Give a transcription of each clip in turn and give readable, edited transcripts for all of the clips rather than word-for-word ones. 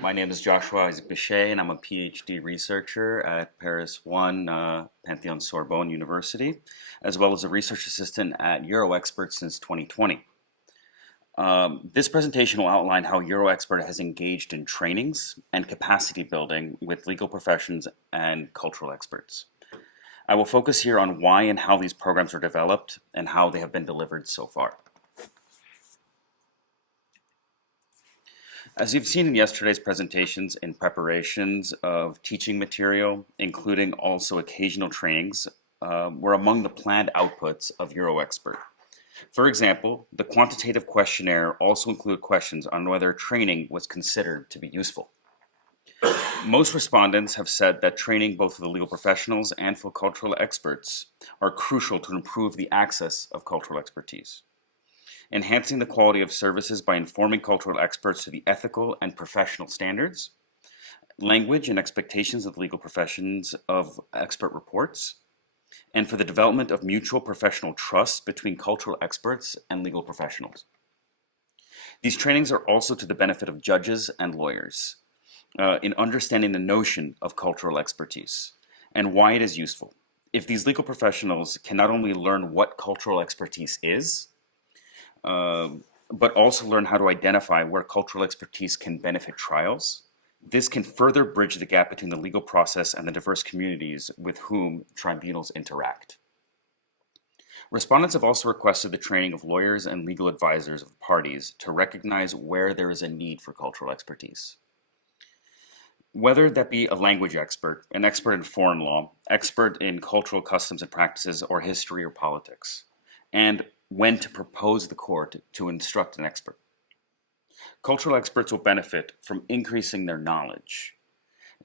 My name is Joshua Bichet, and I'm a PhD researcher at Paris 1 Pantheon Sorbonne University, as well as a research assistant at EuroExpert since 2020. This presentation will outline how EuroExpert has engaged in trainings and capacity building with legal professions and cultural experts. I will focus here on why and how these programs are developed and how they have been delivered so far. As you've seen in yesterday's presentations and preparations of teaching material, including also occasional trainings, were among the planned outputs of EuroExpert. For example, the quantitative questionnaire also included questions on whether training was considered to be useful. Most respondents have said that training both for the legal professionals and for cultural experts are crucial to improve the access of cultural expertise. Enhancing the quality of services by informing cultural experts to the ethical and professional standards, language and expectations of the legal professions of expert reports, and for the development of mutual professional trust between cultural experts and legal professionals. These trainings are also to the benefit of judges and lawyers in understanding the notion of cultural expertise and why it is useful. If these legal professionals can not only learn what cultural expertise is, but also learn how to identify where cultural expertise can benefit trials, this can further bridge the gap between the legal process and the diverse communities with whom tribunals interact. Respondents have also requested the training of lawyers and legal advisors of the parties to recognize where there is a need for cultural expertise. Whether that be a language expert, an expert in foreign law, expert in cultural customs and practices, or history or politics, and when to propose the court to instruct an expert. Cultural experts will benefit from increasing their knowledge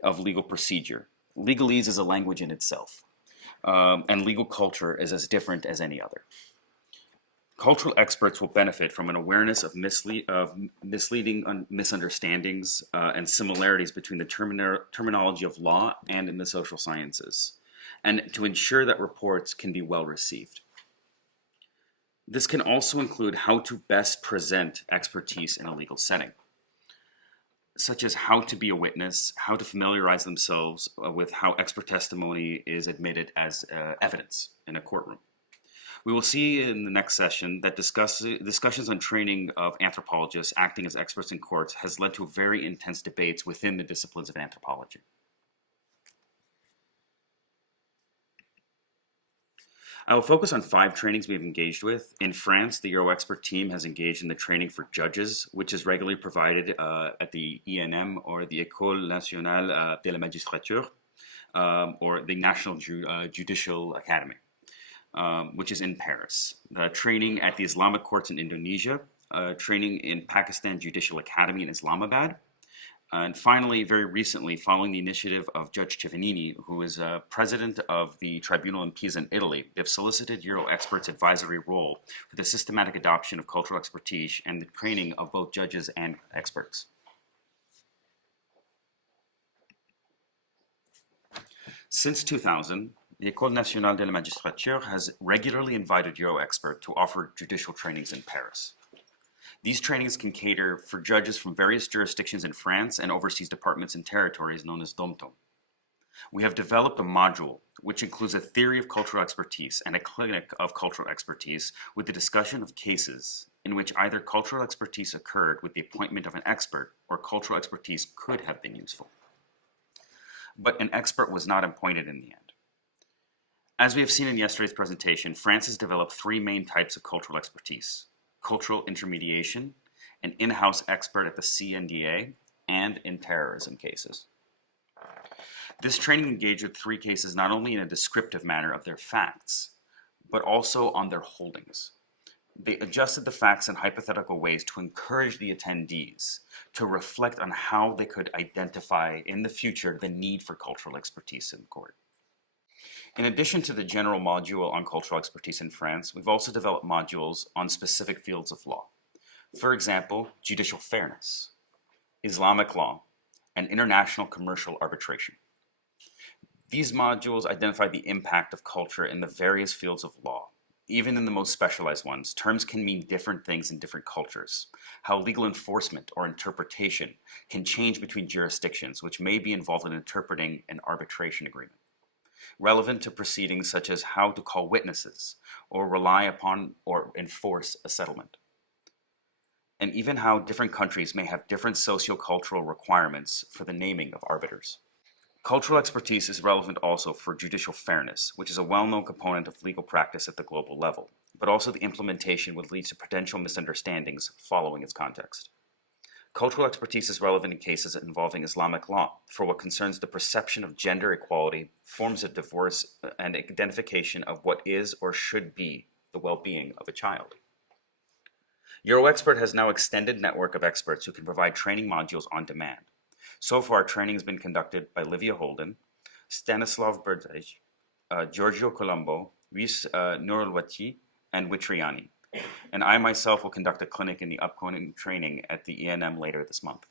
of legal procedure. Legalese is a language in itself, and legal culture is as different as any other. Cultural experts will benefit from an awareness of misleading misunderstandings and similarities between the terminology of law and in the social sciences, and to ensure that reports can be well received. This can also include how to best present expertise in a legal setting, such as how to be a witness, how to familiarize themselves with how expert testimony is admitted as evidence in a courtroom. We will see in the next session that discussions on training of anthropologists acting as experts in courts has led to very intense debates within the disciplines of anthropology. I will focus on 5 trainings we've engaged with. In France, the EuroExpert team has engaged in the training for judges, which is regularly provided at the ENM, or the École Nationale de la Magistrature, or the National Judicial Academy, which is in Paris. The training at the Islamic courts in Indonesia, training in Pakistan Judicial Academy in Islamabad, and finally, very recently, following the initiative of Judge Ciavanini, who is president of the tribunal in Pisa in Italy, they've solicited EuroExpert's advisory role for the systematic adoption of cultural expertise and the training of both judges and experts. Since 2000, the École Nationale de la Magistrature has regularly invited EuroExpert to offer judicial trainings in Paris. These trainings can cater for judges from various jurisdictions in France and overseas departments and territories known as DOMTOM. We have developed a module which includes a theory of cultural expertise and a clinic of cultural expertise with the discussion of cases in which either cultural expertise occurred with the appointment of an expert or cultural expertise could have been useful. But an expert was not appointed in the end. As we have seen in yesterday's presentation, France has developed 3 main types of cultural expertise: cultural intermediation, an in-house expert at the CNDA, and in terrorism cases. This training engaged with 3 cases not only in a descriptive manner of their facts, but also on their holdings. They adjusted the facts in hypothetical ways to encourage the attendees to reflect on how they could identify in the future the need for cultural expertise in court. In addition to the general module on cultural expertise in France, we've also developed modules on specific fields of law. For example, judicial fairness, Islamic law, and international commercial arbitration. These modules identify the impact of culture in the various fields of law, Even in the most specialized ones, terms can mean different things in different cultures. How legal enforcement or interpretation can change between jurisdictions, which may be involved in interpreting an arbitration agreement. Relevant to proceedings such as how to call witnesses, or rely upon or enforce a settlement. And even how different countries may have different sociocultural requirements for the naming of arbiters. Cultural expertise is relevant also for judicial fairness, which is a well-known component of legal practice at the global level, but also the implementation would lead to potential misunderstandings following its context. Cultural expertise is relevant in cases involving Islamic law for what concerns the perception of gender equality, forms of divorce, and identification of what is or should be the well-being of a child. EuroExpert has now extended network of experts who can provide training modules on demand. So far, training has been conducted by Livia Holden, Stanislav Berdej, Giorgio Colombo, Luis Nurulwati, and Witriani. And I myself will conduct a clinic in the upcoming training at the ENM later this month.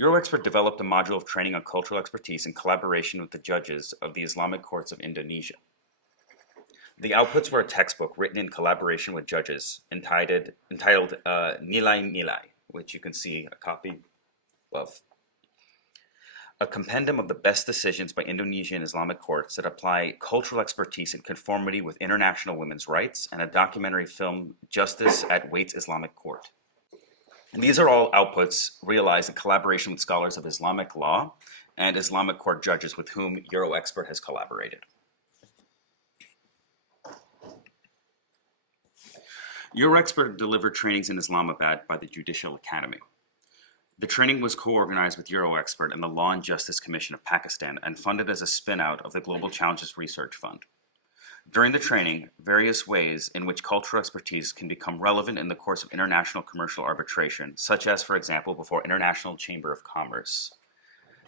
EuroExpert developed a module of training on cultural expertise in collaboration with the judges of the Islamic courts of Indonesia. The outputs were a textbook written in collaboration with judges entitled Nilai Nilai, which you can see a copy of. A compendium of the best decisions by Indonesian Islamic courts that apply cultural expertise in conformity with international women's rights, and a documentary film, Justice at Waite's Islamic Court. And these are all outputs realized in collaboration with scholars of Islamic law and Islamic court judges with whom EuroExpert has collaborated. EuroExpert delivered trainings in Islamabad by the Judicial Academy. The training was co-organized with EuroExpert and the Law and Justice Commission of Pakistan and funded as a spin-out of the Global Challenges Research Fund. During the training, various ways in which cultural expertise can become relevant in the course of international commercial arbitration, such as, for example, before International Chamber of Commerce.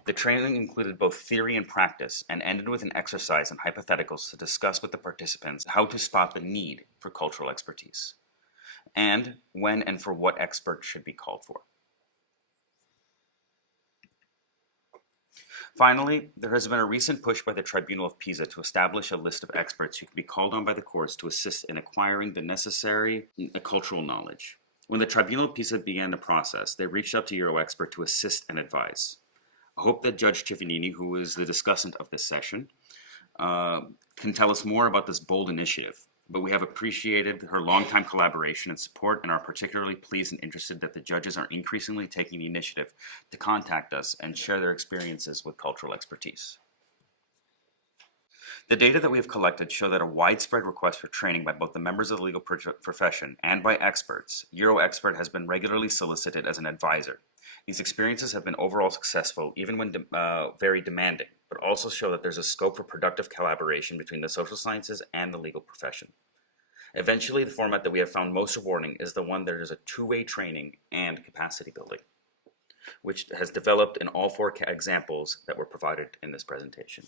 The training included both theory and practice and ended with an exercise in hypotheticals to discuss with the participants how to spot the need for cultural expertise, and when and for what experts should be called for. Finally, there has been a recent push by the Tribunal of Pisa to establish a list of experts who can be called on by the courts to assist in acquiring the necessary cultural knowledge. When the Tribunal of Pisa began the process, they reached out to EuroExpert to assist and advise. I hope that Judge Civinini, who is the discussant of this session, can tell us more about this bold initiative. But we have appreciated her long-time collaboration and support and are particularly pleased and interested that the judges are increasingly taking the initiative to contact us and share their experiences with cultural expertise. The data that we have collected show that a widespread request for training by both the members of the legal profession and by experts, EuroExpert has been regularly solicited as an advisor. These experiences have been overall successful, even when very demanding, but also show that there's a scope for productive collaboration between the social sciences and the legal profession. Eventually, the format that we have found most rewarding is the one that is a two-way training and capacity building, which has developed in all four examples that were provided in this presentation.